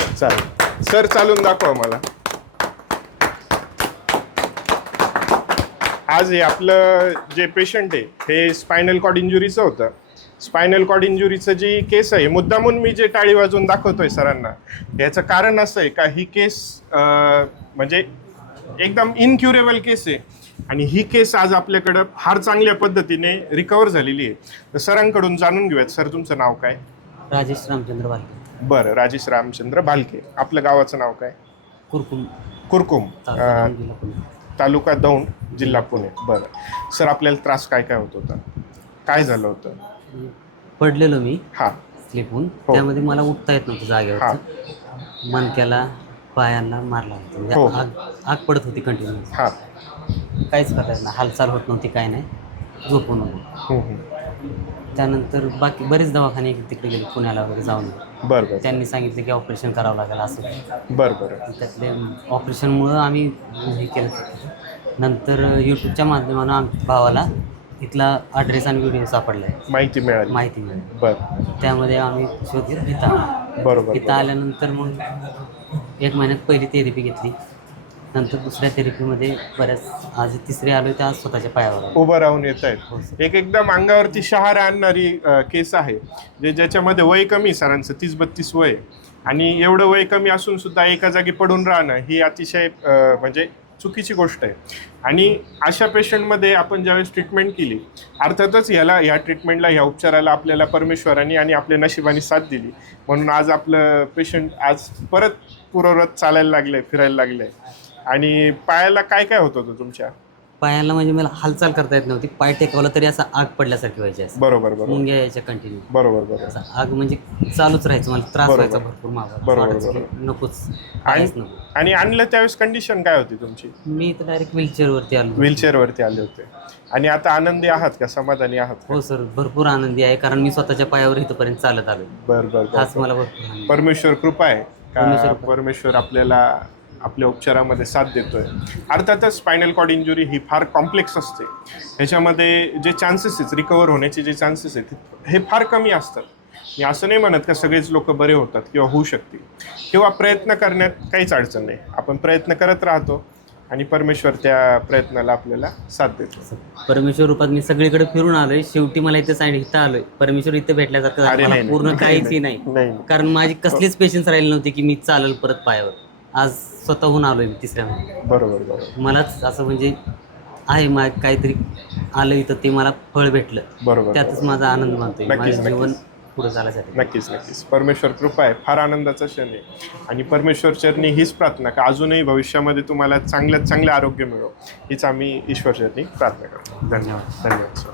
चालेल सर चालून दाखवा मला. आज हे आपलं जे पेशंट आहे हे स्पायनल कॉर्ड इंजुरीचं होतं. स्पायनल कॉर्ड इंजुरीचं जी केस आहे मुद्दामून मी जे टाळी वाजवून दाखवतोय सरांना याचं कारण असं आहे का ही केस म्हणजे एकदम इनक्युरेबल केस आहे. आणि ही केस आज आपल्याकडं फार चांगल्या पद्धतीने रिकवर झालेली आहे. तर सरांकडून जाणून घेऊयात. सर तुमचं नाव काय? राजेश रामचंद्र भालके बरं राजेश रामचंद्र भालके. आपलं गावाचं नाव काय? कुरकुम. कुरकुम. तालुका अं, दौंड जिल्हा पुणे. बरं. सर आपल्याला त्रास काय काय होत होता? काय झालं होतं? पडलेलो मी. हां. स्लिपहून हो. त्यामध्ये मला उठता येत नव्हतं जागेवर मनक्याला पायांना मारला होता. हो. म्हणजे आग आग पडत होती कंटिन्यू हां. काहीच करता येत नाही. हालचाल होत नव्हती काय नाही. झोपून होतो हम्म, हम्म. त्यानंतर बाकी बरेच दवाखाने इकडे तिकडे गेले पुण्याला वगैरे जाऊन. बरं बरं. त्यांनी सांगितलं की ऑपरेशन करावं लागेल असं. बरं बरं. त्यातले ऑपरेशनमुळं आम्ही हे केलं नंतर यूट्यूबच्या माध्यमानं आमच्या भावाला इथला ॲड्रेस आणि व्हिडिओ सापडला आहे माहिती मिळाली. माहिती मिळाली. बरं. त्यामध्ये आम्ही शोध घेत इथं आलो. बरोबर. इथं आल्यानंतर मग एक महिन्यात पहिली थेरपी घेतली. नंतर दुसऱ्या थेरपीमध्ये बऱ्याच आज तिसरी आलो त्या स्वतःच्या पायावर आलो. उभं राहून येत हो आहेत सर. एक एकदम अंगावरती शहारा आणणारी अं, केस आहे जे ज्याच्यामध्ये वय कमी सरांचं तीस बत्तीस वय आहे. आणि एवढं वय कमी असून सुद्धा एका जागी पडून राहणं ही अतिशय अं, म्हणजे चुकीची गोष्ट आहे आणि अशा पेशंटमध्ये आपण ज्यावेळेस ट्रीटमेंट केली अर्थातच ह्याला ह्या ट्रीटमेंटला ह्या उपचाराला आपल्याला परमेश्वराने आणि आपल्या नशिबाने साथ दिली म्हणून आज आपलं पेशंट आज परत पूर्वरत चालायला लागलंय फिरायला लागलंय आणि पायाला काय काय होत होतं तुमच्या? पायाला म्हणजे मला हालचाल करता येत नव्हती. पाय टेकवला तरी असं आग पडल्यासारखी व्हायची असं. बरोबर बरोबर. मुंग्या यायच्या कंटिन्यू बरोबर बरोबर. असं आग म्हणजे चालूच राहायचं. मला त्रास बरोबर. व्हायचा भरपूर बरोबर, बरोबर. नकोच. आणि काहीच नको. आणि आणलं त्यावेळेस कंडिशन काय होती तुमची? मी तर डायरेक्ट व्हीलचेअरवरती आलो व्हीलचेअरवरती आले होते. आणि आता आनंदी आहात का? समाधानी आहात का? हो सर. भरपूर आनंदी आहे. कारण मी स्वतःच्या पायावर इथपर्यंत चालत आलो बर बर हाच मला भरपूर आनंद. परमेश्वर कृपा आहे का परमेश्वर कृपा. परमेश्वर आपल्याला आपल्या उपचारामध्ये साथ देतोय. अर्थातच स्पायनल कॉर्ड इंजुरी ही फार कॉम्प्लेक्स असते. ह्याच्यामध्ये जे चान्सेस आहेत रिकवर होण्याचे जे चान्सेस आहेत हे फार कमी असतात. मी असं नाही म्हणत का सगळेच लोक बरे होतात किंवा होऊ शकतील. किंवा प्रयत्न करण्यात काहीच अडचण नाही. आपण प्रयत्न करत राहतो आणि परमेश्वर त्या प्रयत्नाला आपल्याला साथ देतो. परमेश्वर रूपात मी सगळीकडे फिरून आलोय. शेवटी मला इथे सांगितलं इथं आलोय. परमेश्वर इथे भेटल्यासारखं. पूर्ण काहीच नाही. कारण माझी कसलीच पेशन्स राहिली नव्हती की मी चालेल परत पायावर. आज स्वतःहून आलोय मी तिसऱ्या बरोबर बरोबर. मलाच असं म्हणजे आहे मा काहीतरी आलं इथं ते मला फळ भेटलं. बरोबर त्यातच माझा आनंद मानतोय. नक्कीच, माझं जीवन नक्कीच. पुढे चालायसाठी नक्कीच नक्कीच. परमेश्वर कृपा आहे. फार आनंदाचा क्षण आहे. आणि परमेश्वर चरणी हीच प्रार्थना का? अजूनही भविष्यामध्ये तुम्हाला चांगल्यात चांगले आरोग्य मिळो. हीच आम्ही ईश्वर चरणी प्रार्थना करतो. धन्यवाद. धन्यवाद सर